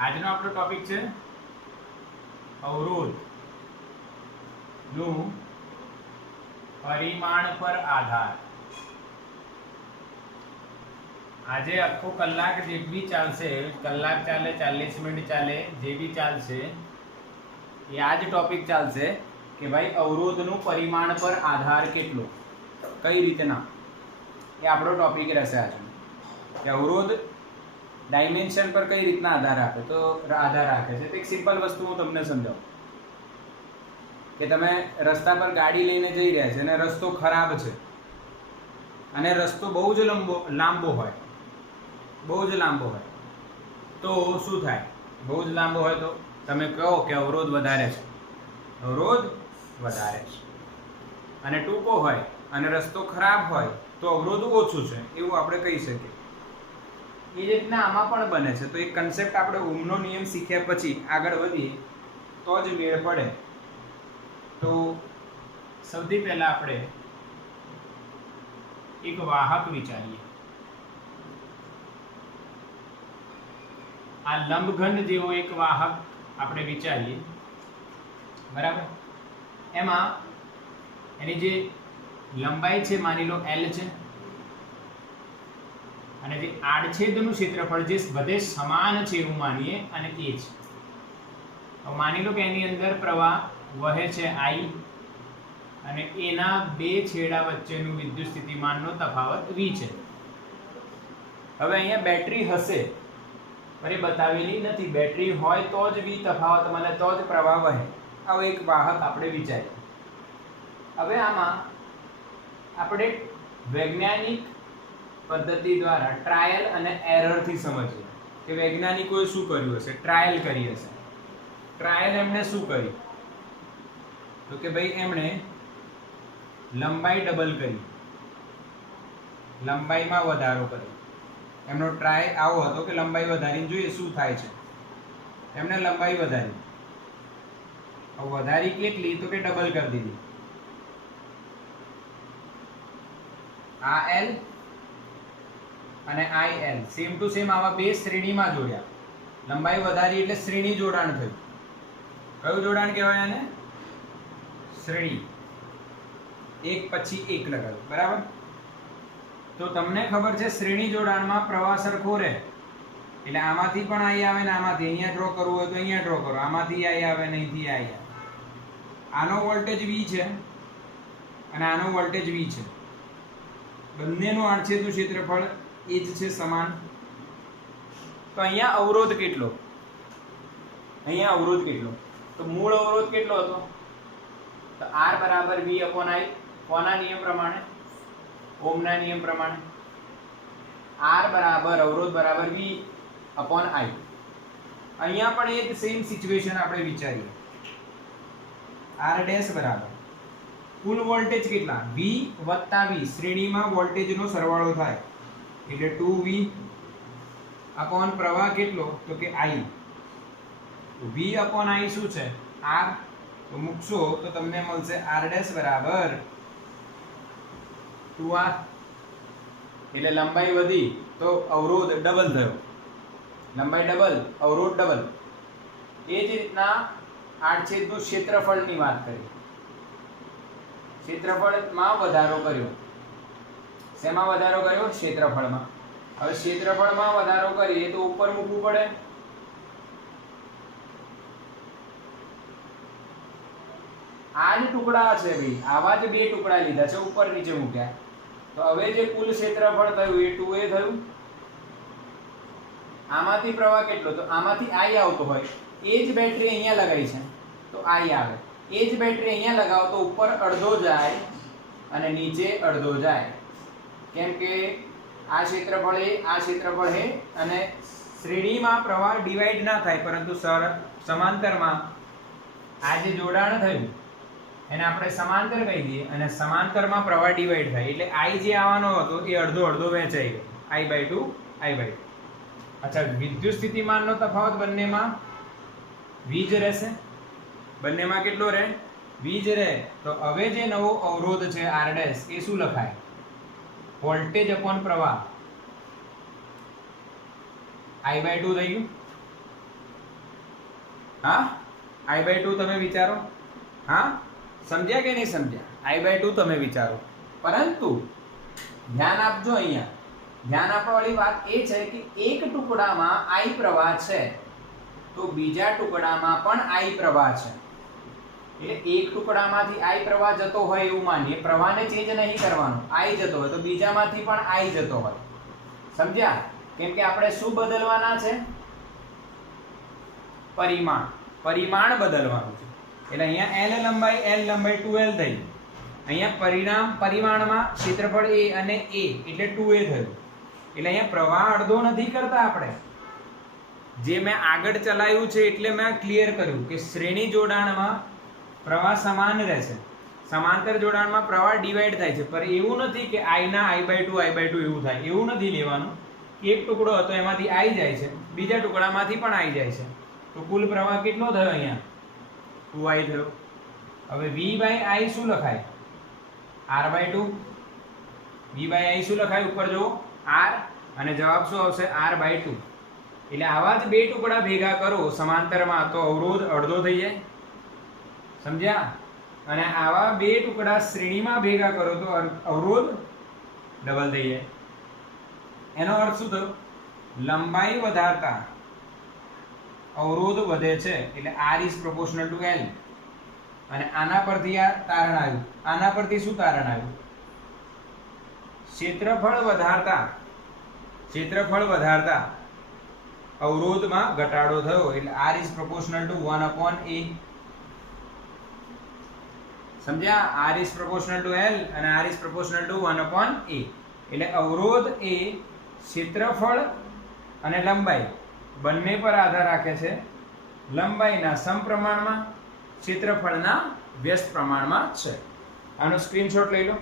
આજનો આપણો ટોપિક છે અવરોધ નું પરિમાણ પર આધાર. આજે આખો કલાક જે બી ચાલશે, કલાક ચાલે, 40 મિનિટ ચાલે, જે બી ચાલશે એ આ જ ટોપિક ચાલશે કે ભાઈ અવરોધનું પરિમાણ પર આધાર કેટલો, કઈ રીતના, એ આપણો ટોપિક રહેશે આજનો. કે અવરોધ ડાયમેન્શન પર કઈ રીતના આધાર રાખે, તો આધાર રાખે છે. તો એક સિમ્પલ વસ્તુ હું તમને સમજાવું કે તમે રસ્તા પર ગાડી લઈને જઈ રહ્યા છે અને રસ્તો ખરાબ છે અને રસ્તો બહુ જ લાંબો હોય, બહુ જ લાંબો હોય તો શું થાય? બહુ જ લાંબો હોય તો તમે કહો કે અવરોધ વધારે છે, અવરોધ વધારે છે. અને ટૂંકો હોય અને રસ્તો ખરાબ હોય તો અવરોધ ઓછું છે, એવું આપણે કહી શકીએ. એ રીતના આમાં પણ બને છે. તો એક કન્સેપ્ટ આપણે ઓહમનો નિયમ શીખ્યા પછી આગળ વધીએ તો જ મેળ પડે. તો સૌથી પહેલા આપણે એક વાહક વિચારીએ. આ લંબઘન જેવો એક વાહક આપણે વિચારીએ, બરાબર. એમાં એની જે લંબાઈ છે માની લો L છે અને જે આડછેદનું ક્ષેત્રફળ જે બધે સમાન છે એવું માનીએ અને એ છે. તો માની લો કે એની અંદર પ્રવાહ વહે છે I અને એના બે છેડા વચ્ચેનું વિદ્યુત સ્થિતિમાનનો તફાવત V છે. હવે અહીંયા બેટરી હશે પણ એ બતાવેલી નથી. બેટરી હોય તો જ V તફાવત મળે, તો જ પ્રવાહ વહે. આવો એક વાહક આપણે વિચારીએ. હવે આમાં આપણે વૈજ્ઞાનિક પદ્ધતિ દ્વારા ટ્રાયલ અને એરરથી સમજીએ કે વૈજ્ઞાનિકોએ શું કર્યું હશે. ટ્રાયલ કરી હશે. ટ્રાયલ એમણે શું કરી? તો કે ભાઈ એમણે લંબાઈ ડબલ કરી, લંબાઈમાં વધારો કર્યો. એમનો ટ્રાય આવો હતો કે લંબાઈ વધારીને જોઈએ શું થાય છે. એમને લંબાઈ વધારી. વધારી કેટલી? તો કે ડબલ કરી દીધી. આ L અને IL સેમ ટુ સેમ આવા બે શ્રેણીમાં જોડ્યા. લંબાઈ વધારી એટલે શ્રેણી જોડાણ થયું. કયું જોડાણ કહેવાય આને? શ્રેણી. એક પછી એક લગાવ્યું, બરાબર. તો તમને ખબર છે શ્રેણી જોડાણમાં પ્રવાહ સરખો રહે એટલે આમાંથી પણ I આવે ને આમાંથી. અહીંયા ડ્રો કરવું હોય તો અહીંયા ડ્રો કરો. આમાંથી I આવે ને અહીંથી I આવે. આનો વોલ્ટેજ V છે અને આનો વોલ્ટેજ V છે. બંનેનું આડછેદનું ક્ષેત્રફળ એ જ છે, સમાન. તો અહીંયા અવરોધ કેટલો? અહીંયા અવરોધ કેટલો? તો મૂળ અવરોધ કેટલો હતો? તો R બરાબર V upon I. કોના નિયમ પ્રમાણે? ઓહમના નિયમ પ્રમાણે. R બરાબર અવરોધ બરાબર V upon I. અહીંયા પણ એક સેમ સિચ્યુએશન આપણે વિચારીએ. R ડેશ બરાબર કુલ વોલ્ટેજ કેટલા? V વત્તા V. શ્રેણીમાં વોલ્ટેજનો સરવાળો થાય એટલે 2V upon પ્રવાહ કેટલો? તો કે I. V upon I શું છે? R. તો મૂકશો તો તમને મળશે R ડેશ બરાબર 2R. એટલે લંબાઈ વધી તો અવરોધ ડબલ થયો. લંબાઈ ડબલ, અવરોધ ડબલ. એ જ રીતના આડછેદનું ક્ષેત્રફળની વાત કરી. ક્ષેત્રફળમાં વધારો કર્યો. શેમાં વધારો કર્યો? ક્ષેત્રફળમાં. હવે ક્ષેત્રફળમાં વધારો કરીએ તો ઉપર મૂકવું પડે. આ જ ટુકડા છે ભાઈ, આવા જ બે ટુકડા લીધા છે, ઉપર નીચે મૂક્યા. તો હવે જે કુલ ક્ષેત્રફળ થયું એ 2A થયું. આમાંથી પ્રવાહ કેટલો? તો આમાંથી I આવતો હોય. એ જ બેટરી અહીંયા લગાવી છે તો I આવે. એ જ બેટરી અહીંયા લગાવો તો ઉપર અડધો જાય અને નીચે અડધો જાય. કેમ કે આ ક્ષેત્રફળ એ, આ ક્ષેત્રફળ એ, અને શ્રેણીમાં પ્રવાહ ડિવાઈડ ના થાય પરંતુ સમાંતરમાં આ જે જોડાણ થયું એને આપણે સમાંતર કહી દઈએ અને સમાંતરમાં પ્રવાહ ડિવાઈડ થાય એટલે I જે આવવાનો હતો એ અડધો અડધો વહેંચાઈ ગયો. I/2 I/2. અચ્છા, વિદ્યુત સ્થિતિમાનનો તફાવત બંનેમાં V જ રહેશે. બંનેમાં કેટલો રહે? V જ રહે. તો હવે જે નવો અવરોધ છે R ડેશ એ શું લખાય? વોલ્ટેજ અપોન પ્રવાહ I/2 થઈ ગયું. હા, I/2 તમે વિચારો. હા, સમજ્યા કે નહીં સમજ્યા? I/2 તમે વિચારો. પરંતુ ધ્યાન આપજો, અહીંયા ધ્યાન આપવા વાળી વાત એ છે કે એક ટુકડામાં I પ્રવાહ છે તો બીજા ટુકડામાં પણ I પ્રવાહ છે. એટલે એક ટુકડામાંથી I પ્રવાહ જતો હોય એવું માનીએ, પ્રવાહને ચેન્જ નહીં કરવાનો, I જતો હોય તો બીજામાંથી પણ I જતો હોય. સમજ્યા? કેમ કે આપણે શું બદલવાના છે? પરિમાણ. પરિમાણ બદલવાનું છે. એટલે અહીંયા L લંબાઈ 2L થઈ. અહીંયા પરિમાણમાં ક્ષેત્રફળ A અને A એટલે 2A થયું. એટલે અહીંયા પ્રવાહ અડધો નથી કરતા આપણે. જે મેં આગળ ચલાવ્યું છે એટલે મેં ક્લિયર કર્યું કે શ્રેણી જોડાણમાં પ્રવાહ સમાન રહેશે, સમાંતર જોડાણમાં પ્રવાહ ડિવાઈડ થાય છે. પણ એવું નથી કે I ના I/2 એવું થાય, એવું નથી લેવાનું. એક ટુકડો હતો એમાંથી I જાય છે, બીજા ટુકડામાંથી પણ I જાય છે, તો કુલ પ્રવાહ કેટલો થયો? અહીંયા 2I થયો. હવે V/I શું લખાય? R/2. V/I શું લખાય? ઉપર જુઓ, R, અને જવાબ શું આવશે? R/2. એટલે આવા જ બે ટુકડા ભેગા કરો સમાંતરમાં તો અવરોધ અડધો થઈ જાય. સમજ્યા? અને આવા બે ટુકડા શ્રેણીમાં ભેગા કરો તો અવરોધ ડબલ થઈ જાય. એનો અર્થ શું થયો? લંબાઈ વધારતા અવરોધ વધે છે, એટલે R is proportional to L. અને આના પરથી આ તારણ આવ્યું. આના પરથી શું તારણ આવ્યું? ક્ષેત્રફળ વધારતા અવરોધમાં ઘટાડો થયો, એટલે R is proportional to 1/A. સમજ્યા? R is proportional to L અને R is proportional to 1/A. એટલે અવરોધ એ ક્ષેત્રફળ અને લંબાઈ બંને પર આધાર રાખે છે. લંબાઈના સમપ્રમાણમાં, ક્ષેત્રફળના વ્યસ્ત પ્રમાણમાં છે. આનો સ્ક્રીનશોટ લઈ લો.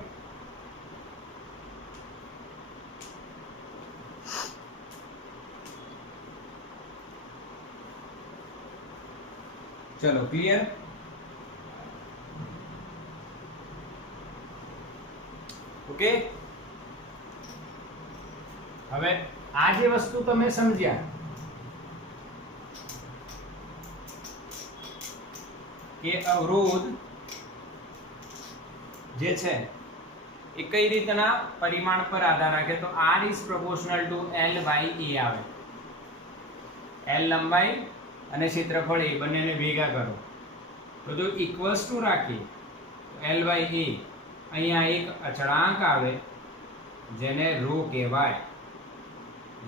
ચલો, ક્લિયર? ઓકે. હવે આ જે વસ્તુ તમે સમજ્યા કે અવરોધ જે છે એ કઈ રીતના પરિમાણ પર આધાર રાખે, તો R is proportional to L/A આવે. L લંબાઈ અને ક્ષેત્રફળ A બંનેને ભેગા કરો તો જો ઇક્વલ્સ ટુ રાખીએ L/A, અહીંયા એક અચળાંક આવે જેને ρ કહેવાય.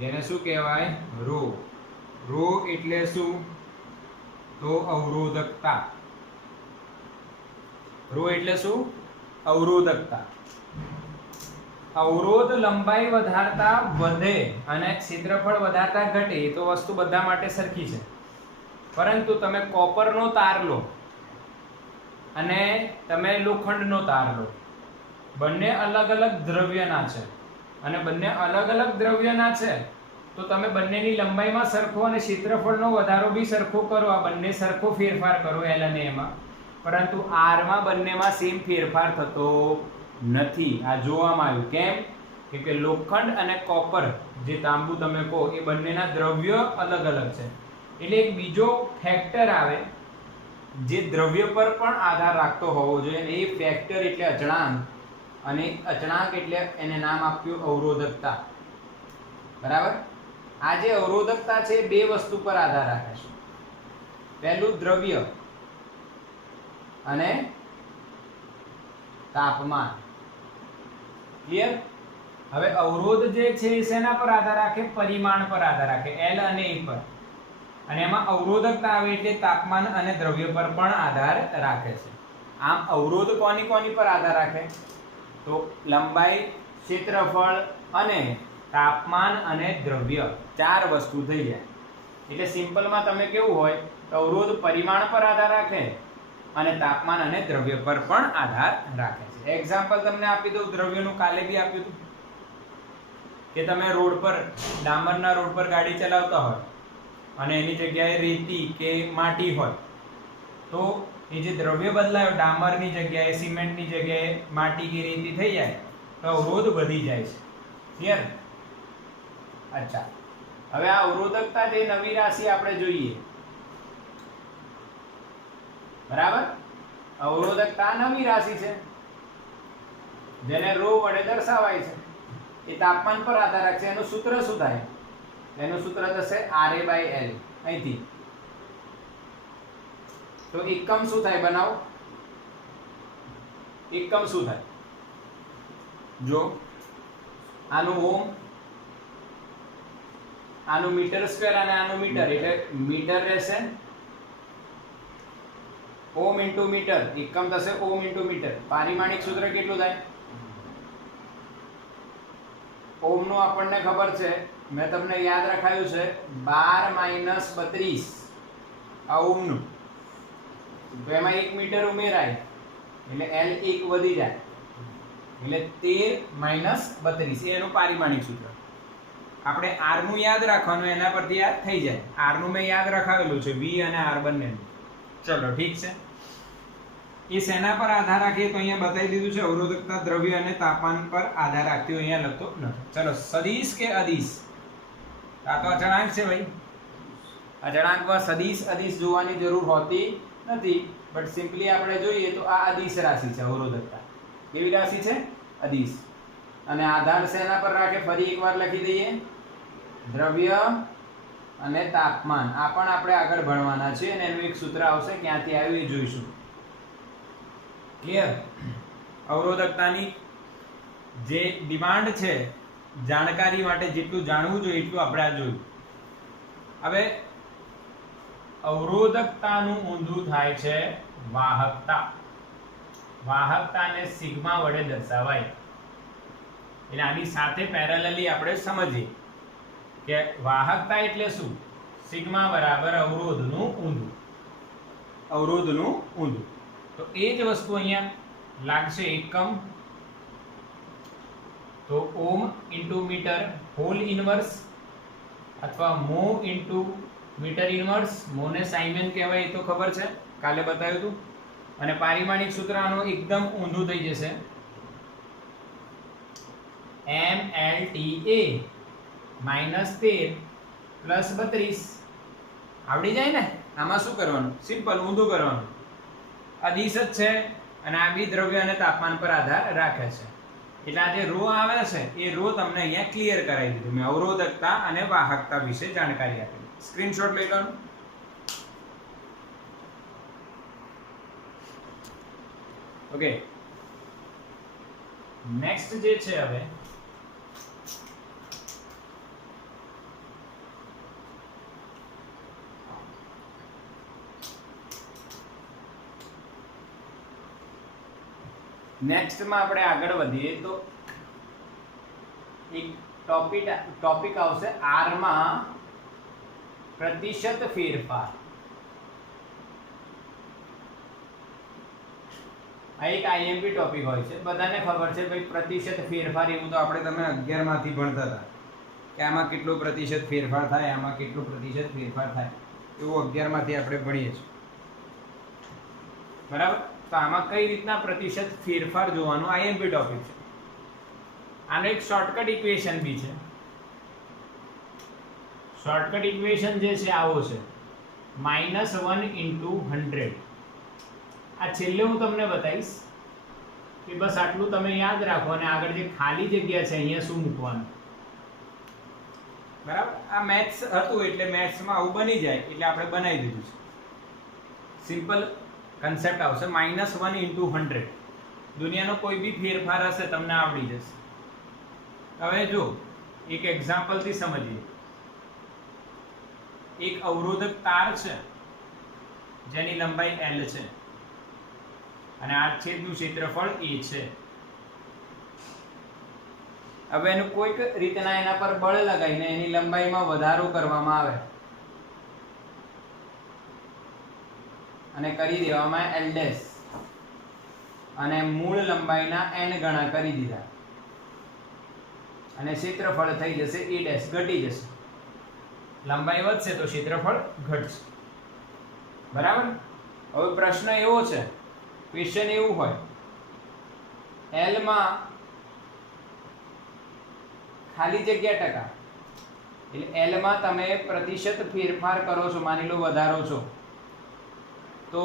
જેને શું કહેવાય? ρ. ρ એટલે શું? તો અવરોધકતા. ρ એટલે શું? અવરોધકતા. અવરોધ લંબાઈ વધારતા વધે અને ક્ષેત્રફળ વધારતા ઘટે એ તો વસ્તુ બધા માટે સરખી છે. પરંતુ તમે કોપરનો તાર લો અને તમે લોખંડનો તાર લો, બંને અલગ અલગ દ્રવ્યના છે અને બંને અલગ અલગ દ્રવ્યના છે તો તમે બંનેની લંબાઈમાં સરખો અને ક્ષેત્રફળનો વધારો બી સરખો કરો, આ બંને સરખો ફેરફાર કરો L અને એમાં, પરંતુ R માં બંનેમાં સેમ ફેરફાર થતો નથી. આ જોવામાં આવ્યું. કેમ? કેમ કે લોખંડ અને કોપર જે તાંબુ તમે કહો એ બંનેના દ્રવ્ય અલગ અલગ છે. એટલે એક બીજો ફેક્ટર આવે જે દ્રવ્ય પર પણ આધાર રાખતો હોવો જોઈએ, એ ફેક્ટર એટલે અચળાંક, અને અચળાંક એટલે એને નામ આપ્યું અવરોધકતા. બરાબર? આ જે અવરોધકતા છે બે વસ્તુ પર આધાર રાખે છે. પહેલું દ્રવ્ય અને તાપમાન. ક્લિયર? હવે અવરોધ જે છે એ શેના પર આધાર રાખે? પરિમાણ પર આધાર રાખે, L અને A પર. અને એમાં અવરોધકતા આવે એટલે તાપમાન અને દ્રવ્ય પર પણ આધાર રાખે છે. આમ અવરોધ કોની પર આધાર રાખે? તો લંબાઈ, ક્ષેત્રફળ અને તાપમાન અને દ્રવ્ય, ચાર વસ્તુ થઈ જાય. એટલે સિમ્પલમાં તમે કેવું હોય તો અવરોધ પરિમાણ પર આધાર રાખે અને તાપમાન અને દ્રવ્ય પર પણ આધાર રાખે છે. એક્ઝામ્પલ તમને આપી દઉં, દ્રવ્યનું કાલે બી આપ્યું હતું કે તમે રોડ પર, ડામરના રોડ પર ગાડી ચલાવતા હોય અને એની જગ્યાએ રેતી કે માટી હોય તો એ જે દ્રવ્ય બદલાયો, ડામરની જગ્યાએ સિમેન્ટની જગ્યાએ માટી કે રેતી થઈ જાય તો અવરોધ વધી જાય છે. ક્લિયર? અચ્છા, હવે આ અવરોધકતા જે નવી રાશિ આપણે જોઈએ બરાબર. અવરોધકતા નવી રાશિ છે જેને રો વડે દર્શાવાય છે. એ તાપમાન પર આધાર રાખશે. એનું સૂત્ર શું થાય? એનું સૂત્ર થશે RA/L. અહીંથી તો એકમ શું થાય? બનાવો. એકમ શું થાય? જો આનું ઓમ, આનું મીટર સ્ક્વેર અને આનું મીટર, એટલે મીટર રહેશે ઓમ ઇન્ટુ મીટર. એકમ થશે ઓમ ઇન્ટુ મીટર. પારિમાણિક સૂત્ર કેટલું થાય? ઓમ નું આપણને ખબર છે, મેં તમને યાદ રખાયું છે 12 - 32 આ ઓમ નું. તો એમાં 1 મીટર ઉમેરાય એટલે L 1 વધી જાય એટલે 13 - 32 એનું પારિમાણિક સૂત્ર. આપણે R નું યાદ રાખવાનું, એના પરથી યાદ થઈ જાય. R નું મેં યાદ રખાવેલું છે, V અને R બંનેનું. ચલો ઠીક છે. એ શેના પર આધાર રાખે તો અહીંયા બતાવી દીધું છે. અવરોધકતા દ્રવ્ય અને તાપમાન પર આધાર રાખતી હોય, અહીંયા લખતો નથી. ચલો સદિશ કે અદિશ? આ તો અચળાંક છે ભાઈ. અચળાંકમાં સદિશ અદિશ જોવાની જરૂર હોતી નથી, બટ સિમ્પલી આપણે જોઈએ તો આ અદિશ રાશિ છે. અવરોધકતા કેવી રાશિ છે? અદિશ. અને આધાર શેના પર રાખે? ફરી એકવાર લખી દઈએ, દ્રવ્ય અને તાપમાન. આ પણ આપણે આગળ ભણવાના છે અને એનું એક સૂત્ર આવશે, ક્યાંથી આવ્યું એ જોઈશું. ક્લિયર? અવરોધકતાની જે ડિમાન્ડ છે જાણકારી માટે, જેટલું જાણવું જોઈએ એટલું આપણે આ જોયું. હવે અવરોધકતાનું ઊંધું થાય છે વાહકતા. વાહકતાને સિગ્મા વડે દર્શાવાય. એટલે આની સાથે પેરેલલી આપણે સમજીએ કે વાહકતા એટલે શું? સિગ્મા બરાબર અવરોધનું ઊંધું. અવરોધનું ઊંધું. તો એ જ વસ્તુ અહીંયા લાગશે. એકમ તો ઓમ ઇન્ટુ મીટર હોલ ઇનવર્સ અથવા મો ઇન્ટુ મીટર ઇનવર્સ. મોને સાઇમેન કહેવાય, એ તો ખબર છે, કાલે બતાવ્યું હતું. અને પારિમાણિક સૂત્ર આનું એકદમ ઊંધું થઈ જશે. MLTA -13 + 32. આવડી જાય ને? આમાં શું કરવાનું? સિમ્પલ ઊંધું કરવાનું. અદિશ જ છે અને આ બી દ્રવ્ય અને તાપમાન પર આધાર રાખે છે. એટલે આ જે રો આવે છે એ રો તમને અહીંયા ક્લિયર કરાવી દીધું મેં. અવરોધકતા અને વાહકતા વિશે જાણકારી આપી. સ્ક્રીનશોટ લઈ લો. ઓકે, નેક્સ્ટ જે છે હવે નેક્સ્ટમાં આપણે આગળ વધીએ તો એક ટોપિક આવશે R માં પ્રતિશત ફેરફાર. આ એક આઈએમપી ટોપિક હોય છે. બધાને ખબર છે ભાઈ પ્રતિશત ફેરફાર, એવું તો આપણે તમે 11 માંથી ભણતા હતા કે આમાં કેટલો પ્રતિશત ફેરફાર થાય, આમાં કેટલો પ્રતિશત ફેરફાર થાય, એવું 11 માંથી આપણે ભણીએ છીએ. બરાબર? તો આમાં કઈ રીતના પ્રતિશત ફેરફાર જોવાનું આઈએમપી ટોપિક છે. આનો એક શોર્ટકટ ઇક્વેશન બી છે. શોર્ટકટ ઇક્વેશન જે છે આવો છે -1 × 100. આ છેલ્લે હું તમને બતાવીશ કે બસ આટલું તમે યાદ રાખો અને આગળ જે ખાલી જગ્યા છે અહીંયા શું મૂકવાનું. બરાબર? આ મેથ્સ હતું એટલે મેથ્સમાં આવું બની જાય એટલે આપણે બનાવી દીધું છે. સિમ્પલ કન્સેપ્ટ આવશે. -1 × 100. દુનિયાનો કોઈ બી ફેરફાર હશે તમને આવડી જશે. હવે જો એક એક્ઝામ્પલથી સમજીએ. એક અવરોધક તાર છે જેની લંબાઈ L છે અને આ છેદનું ક્ષેત્રફળ A છે. હવે એનું કોઈક રીતના એના પર બળ લગાવીને એની લંબાઈમાં વધારો કરવામાં આવે અને કરી દેવામાં L' અને મૂળ લંબાઈના n ગણા કરી દીધા અને ક્ષેત્રફળ થઈ જશે A', ઘટી જશે. લંબાઈ વધશે તો ક્ષેત્રફળ ઘટશે. બરાબર? હવે પ્રશ્ન એવો છે, ક્વેશ્ચન એવું હોય, L માં ખાલી જગ્યા ટકા, એટલે L માં તમે પ્રતિશત ફેરફાર કરો છો, માની લો વધારો છો, તો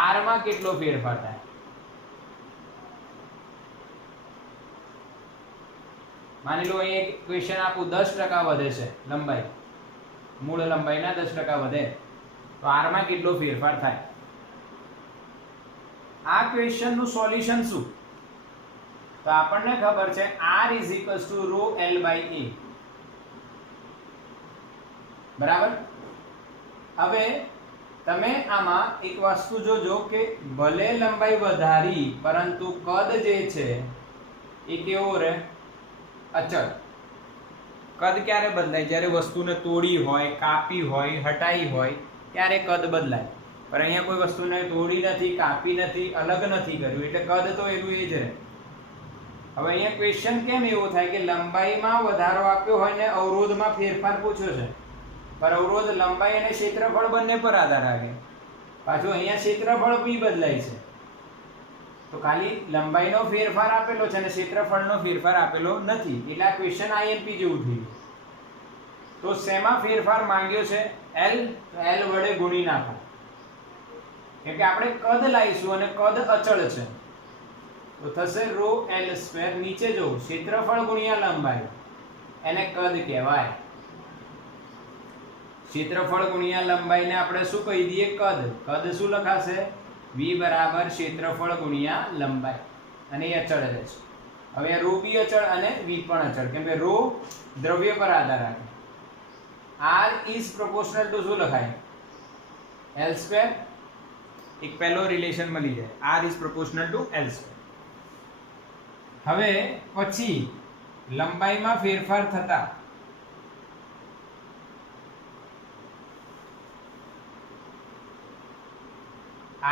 આર માં કેટલો ફેરફાર થાય? માની લો એક ક્વેશ્ચન આપું 10% વધે છે લંબાઈ, મૂળ લંબાઈના 10% વધે તો આર માં કેટલો ફેરફાર થાય? આ ક્વેશ્ચન નું સોલ્યુશન શું? તો આપણને ખબર છે r ρl/a, બરાબર. હવે તમે આમાં એક વસ્તુ જોજો કે ભલે લંબાઈ વધારી પરંતુ કદ જે છે એ કેવો રહે? અચળ. કદ ક્યારે બદલાય? જ્યારે વસ્તુને તોડી હોય, કાપી હોય, હટાઈ હોય ત્યારે કદ બદલાય. પણ અહીંયા કોઈ વસ્તુને તોડી નથી, કાપી નથી, અલગ નથી કર્યું એટલે કદ તો એનું એ જ રહે. હવે અહીંયા ક્વેશ્ચન કેમ એવો થાય કે લંબાઈમાં વધારો આપ્યો હોય ને અવરોધમાં ફેરફાર પૂછ્યો છે, પર અવરોધ લંબાઈ અને ક્ષેત્રફળ બંને પર આધાર રાખે. પાછું અહીંયા ક્ષેત્રફળ બી બદલાય છે, તો ખાલી લંબાઈનો ફેરફાર આપેલો છે અને ક્ષેત્રફળનો ફેરફાર આપેલો નથી, એટલે આ ક્વેશ્ચન આઈએમપી જેવું થયું. તો શેમાં ફેરફાર માંગ્યો છે? એલ. એલ વડે ગુણી નાખો, કેમ કે આપણે કદ લાવીશું અને કદ અચળ છે તો થશે ρl². નીચે જો ક્ષેત્રફળ ગુણ્યા લંબાઈ, એને કદ કહેવાય. ક્ષેત્રફળ ગુણ્યા લંબાઈને આપણે શું કહી દઈએ? કદ. કદ શું લખાશે? v બરાબર ક્ષેત્રફળ ગુણ્યા લંબાઈ, અને એ અચળ રહે છે. હવે ρ બી અચળ અને v પણ અચળ, કેમ કે ρ દ્રવ્ય પર આધાર રાખે. r ઇઝ પ્રોપોર્શનલ ટુ શું લખાય? l². એક પહેલો રિલેશન મળી જાય, r is proportional two l². હવે પછી લંબાઈમાં ફેરફાર થતા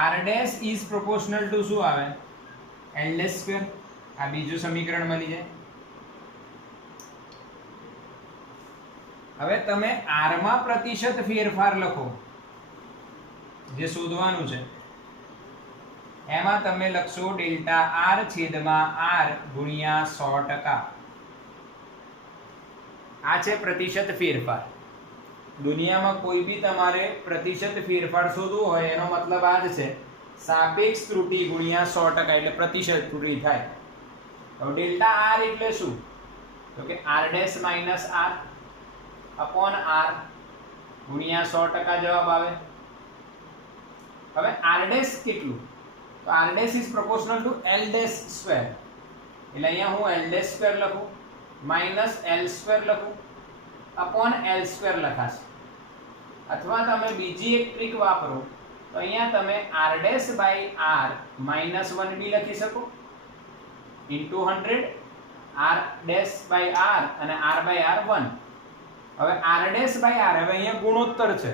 r dash is proportional two શું આવે? l². આ બીજું સમીકરણ મળી જાય. હવે તમે r માં પ્રતિશત ફેરફાર લખો, જે શોધવાનું છે એમાં તમે લખશો ડેલ્ટા r છેદમાં r ગુણ્યા 100%. આ છે પ્રતિશત ફેરફાર. દુનિયામાં કોઈ બી તમારે પ્રતિશત ફેરફાર શોધવો હોય એનો મતલબ આ જ છે, સાપેક્ષ ત્રુટિ ગુણ્યા 100%, એટલે પ્રતિશત ત્રુટિ થાય. તો ડેલ્ટા r એટલે શું? તો કે r dash minus r upon r ગુણ્યા 100% જવાબ આવે. હવે r ડેશ કેટલું? તો r dash is proportional two l dash square, એટલે અહીંયા હું l ડેશ સ્ક્વેર લખું માઈનસ l સ્ક્વેર લખું અપોન l સ્ક્વેર લખાશે. અથવા તમે બીજી એક ટ્રીક વાપરો તો અહીંયા તમે r dash by r minus 1 B લખી શકો into 100, r dash by r અને r બાય r 1. હવે r ડેશ બાય r, હવે અહીંયા ગુણોત્તર છે.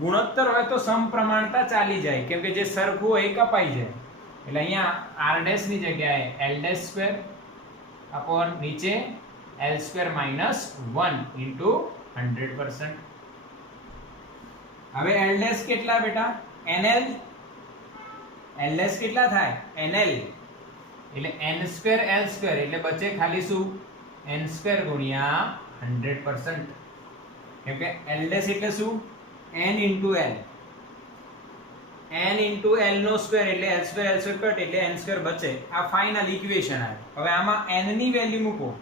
ગુણોત્તર હોય તો સમપ્રમાણતા ચાલી જાય, કેમ કે જે સરખું હોય એ કપાઈ જાય. એટલે અહીંયા r ડેશ ની જગ્યાએ l ડેશ સ્ક્વેર અપોન નીચે l સ્ક્વેર માઈનસ 1 ઇન્ટુ 100%. હવે l ડેશ કેટલા બેટા? nl. l ડેશ કેટલા થાય? nl, એટલે n સ્ક્વેર l સ્ક્વેર, એટલે બચે ખાલી શું? n સ્ક્વેર ગુણ્યા 100%. કેમ કે l ડેશ એટલે શું? n into l. n into l નો સ્ક્વેર એટલે l સ્ક્વેર કટ એટલે n સ્ક્વેર બચે. આ ફાઇનલ ઇક્વેશન આવે. હવે આમાં n ની વેલ્યુ મૂકો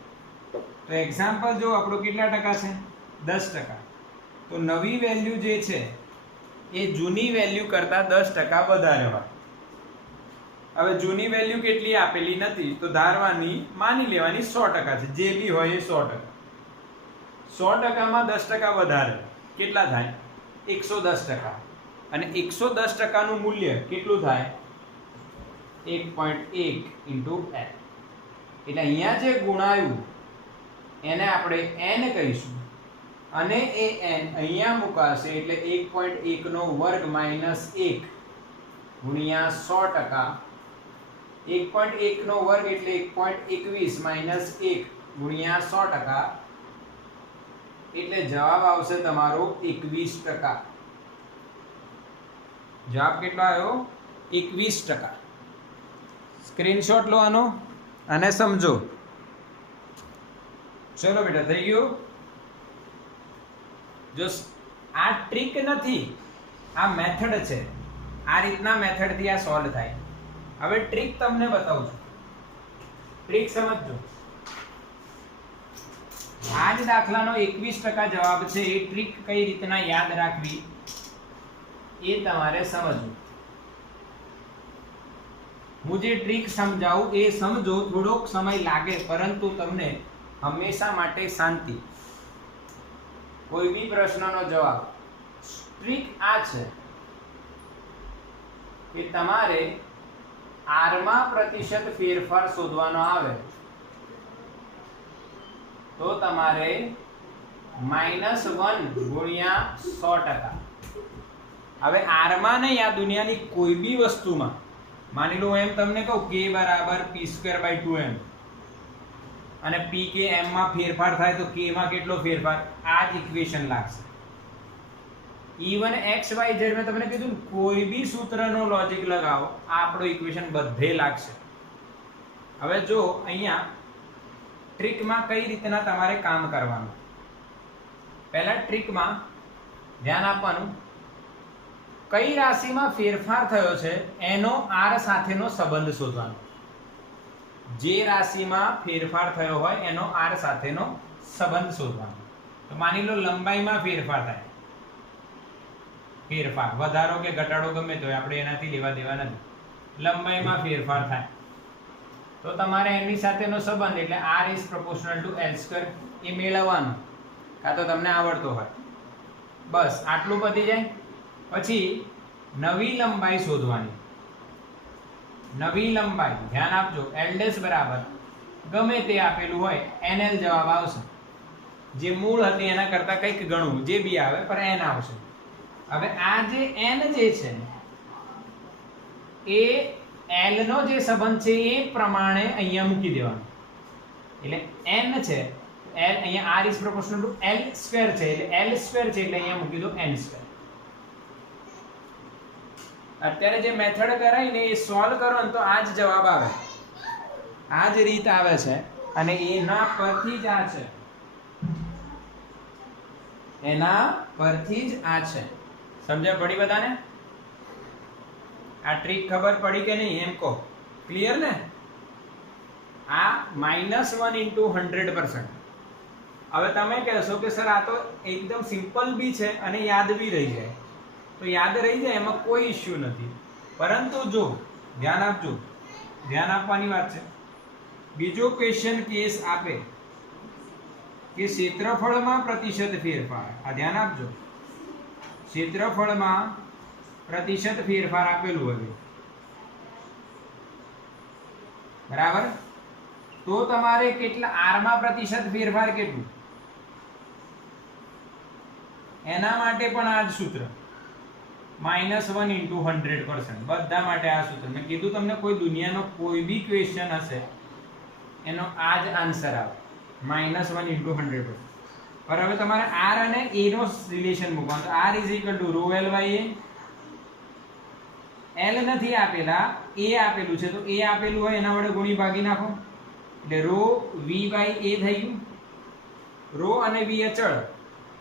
તો એક્ઝામ્પલ જો આપણો કેટલા ટકા છે? 10%. તો નવી વેલ્યુ જે છે એ જૂની વેલ્યુ કરતા 10% વધારે હોય. હવે જૂની વેલ્યુ કેટલી આપેલી નથી તો ધારવાની, માની લેવાની 100% છે, જે બી હોય એ 100%. 100% માં 10% વધારે કેટલા થાય? 110%. અને 110% નું મૂલ્ય કેટલું થાય? 1.1 ઇન્ટુ n. એટલે અહીંયા જે ગુણાયું એને આપણે n કહીશું અને એ n અહીંયા મુકાશે એટલે 1.1 નો વર્ગ માઈનસ 1 ગુણ્યા 100%. 1.1 નો વર્ગ એટલે 1.21 માઈનસ 1 ગુણ્યા 100%, એટલે જવાબ આવશે તમારો 21%. જવાબ કેટલો આવ્યો? 21%. સ્ક્રીનશોટ લો આનો અને સમજો. ચલો બેટા, થઈ ગયું. જો આ ટ્રીક નથી આ મેથડ છે, આ રીતના મેથડથી આ સોલ્વ થાય. હવે ટ્રીક તમને બતાવું છું, ટ્રીક સમજજો. આ જ દાખલાનો 21% જવાબ છે. એ ટ્રીક કઈ રીતના યાદ રાખવી એ તમારે સમજવું. હું જે ટ્રીક સમજાવું એ સમજો, થોડોક સમય લાગે પરંતુ તમને હંમેશા માટે શાંતિ. કોઈ બી પ્રશ્નનો જવાબ. ટ્રીક આ છે કે તમારે r માં પ્રતિશત ફેરફાર શોધવાનો આવે તો તમારે -1 ગુણ્યા 100%. હવે r માં નહીં, આ દુનિયાની કોઈ બી વસ્તુમાં માની લો એમ તમને કહું k બરાબર p²/2m અને p કે m માં ફેરફાર થાય તો k માં કેટલો ફેરફાર, આ જ ઇક્વેશન લાગશે. ઇવન x y z મેં તમને કીધું કોઈ બી સૂત્રનો લોજિક લગાવો, આ આપણો ઇક્વેશન બધે લાગશે. હવે જો અહીંયા ટ્રીકમાં કઈ રીતના તમારે કામ કરવાનું. પહેલા ટ્રીકમાં ધ્યાન આપવાનું, કઈ રાશિમાં ફેરફાર થયો છે એનો r સાથેનો સંબંધ શોધવાનો. જે રાશિમાં ફેરફાર થયો હોય એનો r સાથેનો સંબંધ શોધવાનો. તો માની લો લંબાઈમાં ફેરફાર થાય, ફેરફાર વધારો કે ઘટાડો ગમે તો આપણે એનાથી લેવા દેવા નથી. લંબાઈમાં ફેરફાર થાય તો તમારે એની સાથેનો સંબંધ એટલે r is proportional to l² એ મેળવવાનું, કાં તો તમને આવડતો હોય. બસ આટલું પતી જાય. પછી નવી લંબાઈ શોધવાની. નવી લંબાઈ ધ્યાન આપજો, l' બરાબર ગમે તે આપેલું હોય nl જવાબ આવશે. જે મૂળ હતી એના કરતા કંઈક ગણું, જે બી આવે પણ n આવશે. હવે આ જે n જે છે એ l નો જે સંબંધ છે એ પ્રમાણે અહીંયા મૂકી દેવાનો. એટલે n છે l, અહીંયા r is proportional to l² છે એટલે l² છે એટલે અહીંયા મૂકી દો n². અત્યારે જે મેથડ કરાય ને એ સોલ્વ કરો ને તો આ જ જવાબ આવે, આ જ રીત આવે છે અને એના પરથી જ આ છે, એના પરથી જ આ છે. સમજ્યા પડી બધાને? આ ટ્રીક ખબર પડી કે નહીં એમ કહો. ક્લિયર ને? આ -1 × 100%. હવે તમે કહેશો કે સર આ તો એકદમ સિમ્પલ બી છે અને યાદ બી રહી જાય. તો યાદ રહી જાય એમાં કોઈ ઇશ્યુ નથી, પરંતુ જો ધ્યાન આપજો, ધ્યાન આપવાની વાત છે. બીજો ક્વેશ્ચન કેસ આપે કે ક્ષેત્રફળમાં પ્રતિશત ફેરફાર. આ ધ્યાન આપજો, ક્ષેત્રફળમાં પ્રતિશત ફેરફાર આપેલું હવે, બરાબર. તો તમારે કેટલા r માં પ્રતિશત ફેરફાર કેટલું, એના માટે પણ આ જ સૂત્ર -1 × 100%. બધા માટે આ સૂત્ર. મેં કીધું તમને કોઈ દુનિયાનો કોઈ બી ક્વેશ્ચન હશે એનો આ જ આન્સર આવે, -1 × 100%. પર હવે તમારે r અને a નો રિલેશન મૂકવાનો. r = ρl/a. l નથી આપેલા, a આપેલું છે તો a આપેલું હોય એના વડે ગુણી ભાગી નાખો એટલે ρv/a થઈ ગયું. ρ અને v અચળ,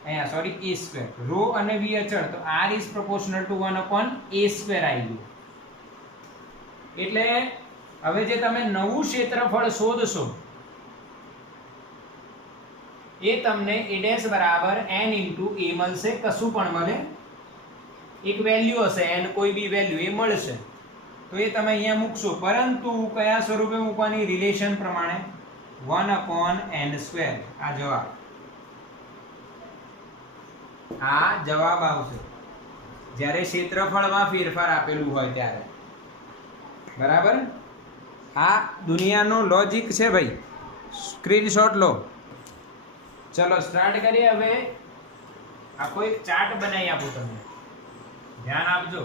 અહીંયા સોરી a², ρ અને v અચળ તો r is proportional to 1/a² આવી ગયું. એટલે હવે જે તમે નવું ક્ષેત્રફળ શોધશો એ તમને a' બરાબર n × a મળશે. કશું પણ મળે, એક વેલ્યુ હશે n, કોઈ બી વેલ્યુ એ મળશે તો એ તમે અહીંયા મૂકશો, પરંતુ કયા સ્વરૂપે મૂકવાની? રિલેશન પ્રમાણે 1/n². આ જવાબ, આ જવાબ આવશે જ્યારે ક્ષેત્રફળમાં ફેરફાર આપેલું હોય ત્યારે. બરાબર? આ દુનિયાનો લોજિક છે ભાઈ, સ્ક્રીનશોટ લો. ચલો સ્ટાર્ટ કરીએ. હવે આખો એક ચાર્ટ બનાવી આપું તમને, ધ્યાન આપજો.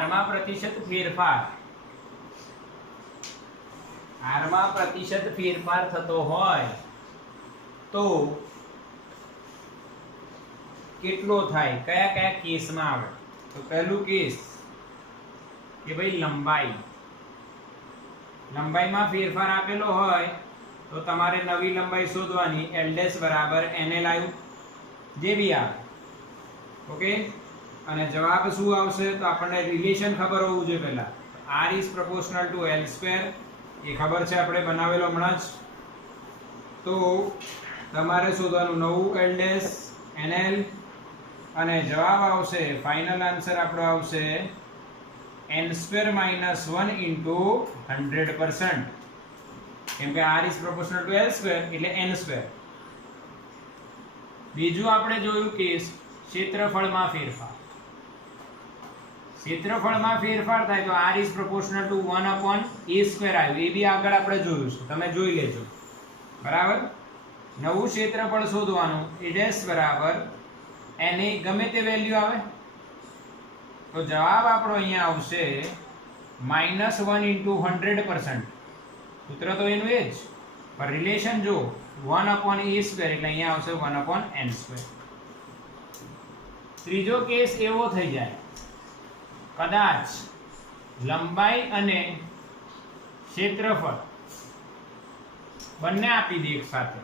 r માં પ્રતિશત ફેરફાર, r માં પ્રતિશત ફેરફાર થતો હોય તો કેટલો થાય, કયા કયા કેસમાં આવે? તો પહેલું કેસ કે ભાઈ લંબાઈમાં ફેરફાર આપેલો હોય તો તમારે નવી લંબાઈ શોધવાની. l' બરાબર nl આવ્યું, જે બી આવે. ઓકે, અને જવાબ શું આવશે? તો આપણને રિલેશન ખબર હોવું જોઈએ પહેલા. r is proportional to l square એ ખબર છે, આપણે બનાવેલો હમણાં જ. તો તમારે શોધવાનું નવું l ડેશ nl, અને જવાબ આવશે, ફાઇનલ આન્સર આપણો આવશે n square minus 1 into 100%. કેમ કે r is proportional to l square એટલે n square. બીજું આપણે જોયું કે ક્ષેત્રફળમાં ફેરફાર. ક્ષેત્રફળમાં ફેરફાર થાય તો r is proportional to 1 upon a square આવ્યું. એ બી આગળ આપણે જોયું છે, તમે જોઈ લેજો. બરાબર. નવું ક્ષેત્રફળ શોધવાનું, a dash બરાબર n એ ગમે તે વેલ્યુ આવે. તો જવાબ આપણો અહીંયા આવશે -1 into 100%. સૂત્ર તો એનું એ જ, પણ રિલેશન જો 1 upon a square એટલે અહીંયા આવશે 1 upon n square. ત્રીજો કેસ એવો થઈ જાય, કદાચ લંબાઈ અને ક્ષેત્રફળ બંને આપી દે એક સાથે,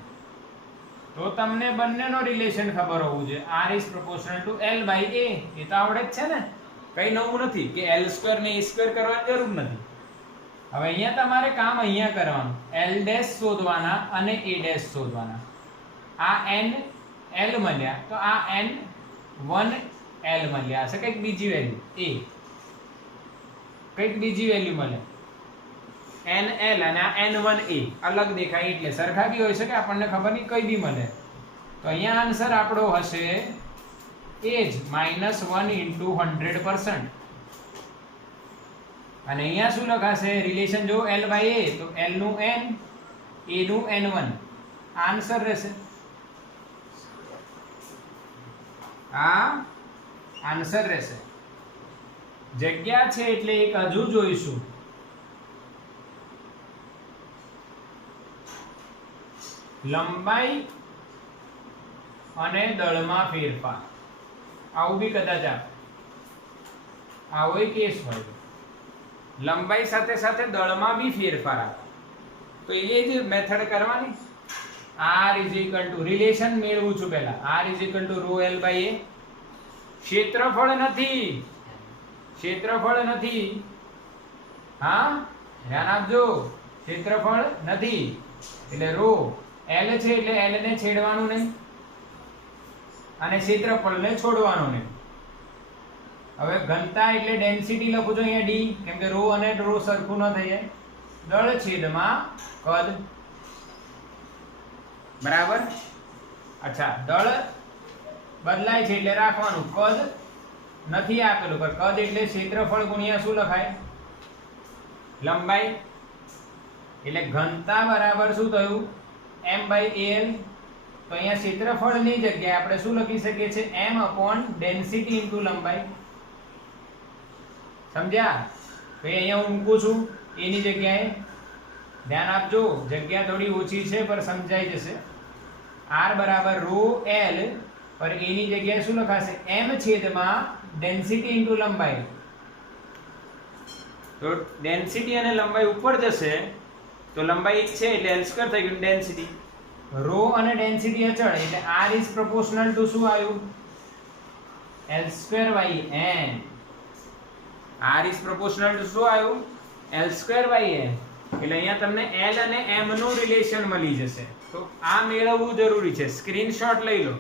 તો તમને બંનેનો રિલેશન ખબર હોવું જોઈએ. r is proportional to l by a એ તો આવડે જ છે ને, કઈ નવું નથી કે l square ને a square કરવાની જરૂર નથી. હવે અહીંયા તમારે કામ અહીંયા કરવાનું, l dash શોધવાના અને a dash શોધવાના. આ n l મળ્યા તો આ n 1 l મળ્યા હશે, કંઈક બીજી વેલ્યુ a, કંઈક બીજી વેલ્યુ મળે n l, અને આ n 1 a અલગ દેખાય એટલે સરખા બી હોઈ શકે, આપણને ખબર નહીં કઈ બી મળે. તો અહીંયા આન્સર આપણો હશે એ જ -1 into 100%. અને અહીંયા શું લખાશે? રિલેશન જો l by a, તો l નું n, a નું n1. આન્સર રહેશે, આ આન્સર રહેશે. જગ્યા છે એટલે એક હજુ જોઈશું. લંબાઈ અને દળમાં ફેરફાર, આવું બી કદાચ આવો કેસ હોય. લંબાઈ સાથે સાથે દળમાં બી ફેરફાર આવે, તો એ જ મેથડ કરવાની. r is equal to relation મેળવું છું પહેલા. r is equal to rho l by a. ક્ષેત્રફળ નથી, ક્ષેત્રફળ નથી, હા ધ્યાન આપજો, ક્ષેત્રફળ નથી એટલે રો l છે એટલે l ને છેડવાનું નહીં અને ક્ષેત્રફળને છોડવાનું નહીં. હવે ઘનતા એટલે ડેન્સિટી લખું છું અહીંયા d, કેમ કે રો અને રો સરખું ન થઈ જાય. દળ છેદમાં કદ, બરાબર. અચ્છા, દળ બદલાય છે એટલે રાખવાનું, કદ નથી આપેલું, પણ કદ એટલે ક્ષેત્રફળ ગુણ્યા શું લખાય? લંબાઈ. એટલે ઘનતા બરાબર શું થયું? m by al. તો અહીંયા ક્ષેત્રફળની જગ્યાએ આપણે શું લખી શકીએ છીએ? m upon density into લંબાઈ. સમજ્યા? તો અહીંયા હું મૂકું છું a ની જગ્યાએ. ધ્યાન આપજો, જગ્યા થોડી ઓછી છે પણ સમજાઈ જશે. r બરાબર rho l, પર a ની જગ્યાએ શું લખાશે? m છેદમાં ડેન્સિટી ઇન્ટુ લંબાઈ. તો ડેન્સિટી અને લંબાઈ ઉપર જશે તો લંબાઈ એક છે એટલે l સ્ક્વેર થઈ ગયું ડેન્સિટી. રો અને ડેન્સિટી અચળ એટલે r is proportional to શું આવ્યું? l square by n. r is proportional to શું આવ્યું? l square by n. એટલે અહીંયા તમને l અને m નું રિલેશન મળી જશે. તો આ મેળવવું જરૂરી છે. સ્ક્રીનશોટ લઈ લો,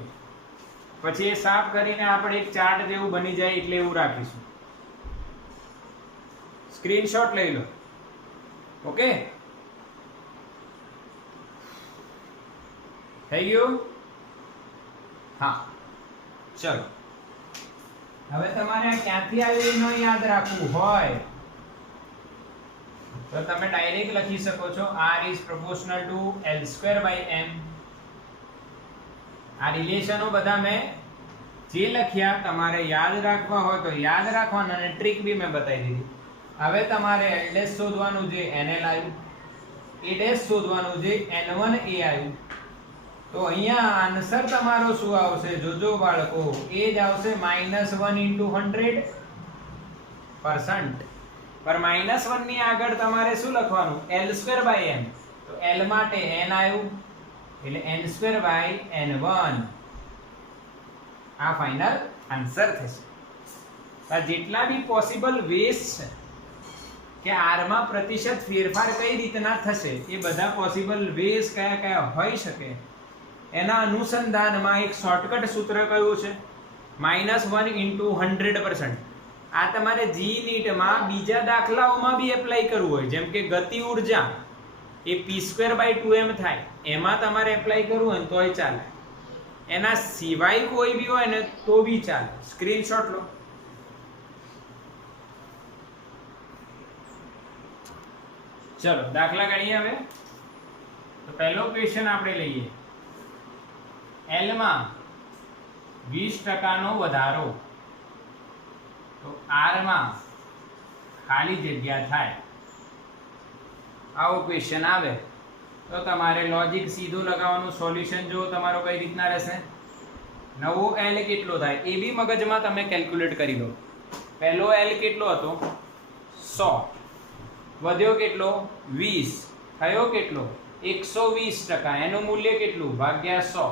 પછી એ સાફ કરીને આપણે એક ચાર્ટ જેવું બની જાય એટલે એવું રાખીશું. સ્ક્રીનશોટ લઈ લો. ઓકે, થઈ ગયું? હા, ચલો. હવે તમારે ક્યાંથી આવ્યું એનો યાદ રાખવું હોય તો તમે ડાયરેક્ટ લખી શકો છો r is proportional to l square by m. આ રિલેશનો બધા મેં જે લખ્યા તમારે યાદ રાખવા હોય તો યાદ રાખવાના, અને ટ્રીક બી મેં બતાવી દીધી. હવે તમારે l dash શોધવાનું જે nl આવ્યું, a dash શોધવાનું જે n1 a આવ્યું. તો અહીંયા આન્સર તમારો શું આવશે? જોજો બાળકો, એ જ આવશે -1 into 100%. પર -1 ની આગળ તમારે શું લખવાનું? l square by m. તો l માટે n આવ્યું એટલે n square by n1. આ ફાઇનલ આન્સર થશે. આ જેટલા બી પોસિબલ વેસ છે કે આર માં પ્રતિશત ફેરફાર કઈ રીતના થશે એ બધા પોસિબલ વેસ કયા કયા હોઈ શકે એના અનુસંધાનમાં એક શોર્ટકટ સૂત્ર કયું છે -1 * 100%. આ તમારે જી નીટમાં બીજા દાખલાઓમાં બી એપ્લાય કરવું હોય, જેમ કે ગતિ ઉર્જા એ p²/2m થાય, એમાં તમારે એપ્લાય કરવું હોય તોય ચાલે, એના સિવાય કોઈ બી હોય ને તો બી ચાલે. સ્ક્રીનશોટ લો. ચલો દાખલા ગણીએ હવે. તો પહેલો ક્વેશ્ચન આપણે લઈએ. L માં 20% નો વધારો તો R માં ખાલી જગ્યા થાય. આવો ક્વેશ્ચન આવે તો તમારે લોજિક સીધું લગાવવાનું. સોલ્યુશન જો તમારો કઈ રીતના રહેશે, નવો L કેટલો થાય એ બી મગજમાં તમે કેલ્ક્યુલેટ કરી લો. પહેલો L કેટલો હતો 100, વધ્યો કેટલો 20, થયો કેટલો 120%, એનું મૂલ્ય કેટલું ભાગ્યા 100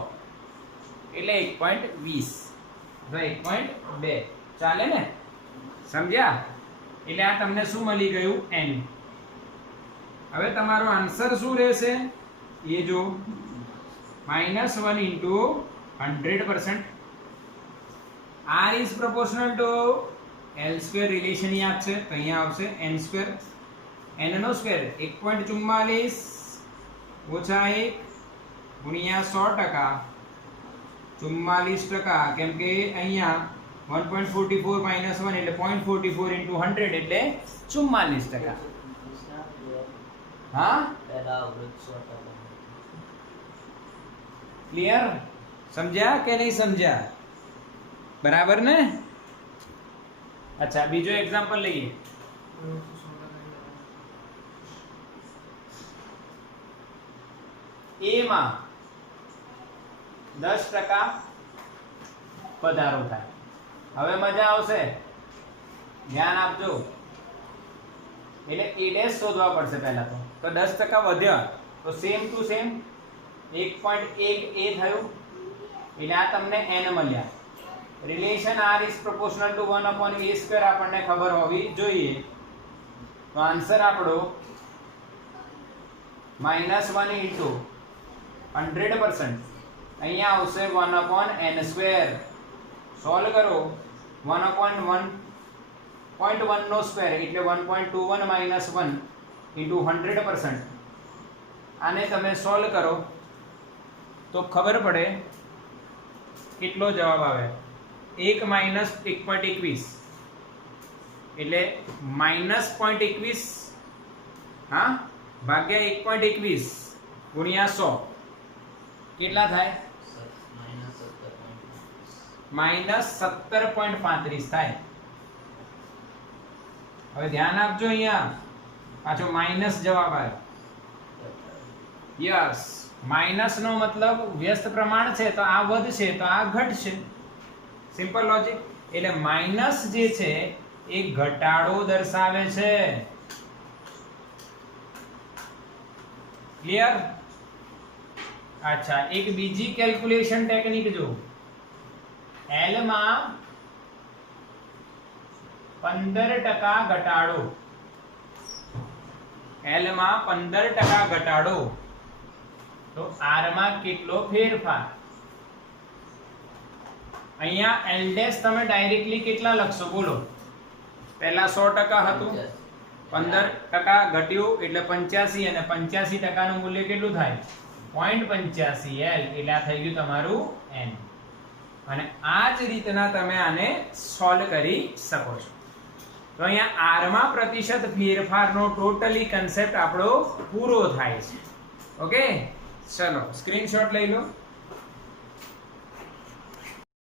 એટલે 1.20 અથવા 1.2. ચાલે ને? સમજ્યા? એટલે આ તમને શું મળી ગયું n. હવે તમારો આન્સર શું રહેશે એ જો -1 * 100%. r is proportional to l² relation યાદ છે તો અહીંયા આવશે n². n નો સ્ક્વેર 1.44 ઓછા 1 ગુણ્યા 100%, 44%, કેમ કે અહીંયા 1.44 - 1 એટલે 0.44 * 100 એટલે 44%. હા ક્લિયર? સમજ્યા કે નહીં સમજ્યા? બરાબર ને? અચ્છા બીજો એક્ઝામ્પલ લઈએ. A માં 10% વધારો થાય. હવે મજા આવશે, ધ્યાન આપજો. એટલે A' શોધવા પડશે પહેલા તો 10% વધ્યા તો સેમ ટુ સેમ 1.1 A થયું એટલે આ તમને n મળ્યા. Relation r is proportional to 1/a² આપણને ખબર હોવી જોઈએ. તો આન્સર આપણો -1 * 100%. અહીંયા આવશે 1/n². સોલ્વ કરો 1/1.1 નો સ્ક્વેર એટલે 1.21 - 1 * 100%. આને તમે સોલ્વ કરો તો ખબર પડે કેટલો જવાબ આવે. 1 - 1.21 એટલે -0.21 હા ભાગ્યા 1.21 ગુણ્યા 100 કેટલા થાય? -17.35 થાય. હવે ધ્યાન આપજો, અહીંયા પાછો માઈનસ જવાબ આવ્યો. યસ, માઈનસ નો મતલબ વ્યસ્ત પ્રમાણ છે તો આ વધશે તો આ ઘટશે. Simple logic. એટલે માઈનસ જે છે એ ઘટાડો દર્શાવે છે. ક્લિયર? અચ્છા એક બીજી કેલ્ક્યુલેશન ટેકનિક જો. L માં 15% ઘટાડો, L માં 15% ઘટાડો તો R માં કેટલો ફેરફાર? અહીંયા L' તમે ડાયરેક્ટલી કેટલા લખશો બોલો? પહેલા 100% હતું, 15% ઘટ્યું એટલે 85 અને 85% નું મૂલ્ય કેટલું થાય? 0.85 L એટલે આ થઈ ગયું તમારું n. અને આ જ રીતના તમે આને સોલ્વ કરી શકો છો. તો અહીંયા r માં પ્રતિશત ફેરફારનો ટોટલી કન્સેપ્ટ આપણો પૂરો થાય છે. ઓકે, ચલો સ્ક્રીનશોટ લઈ લો.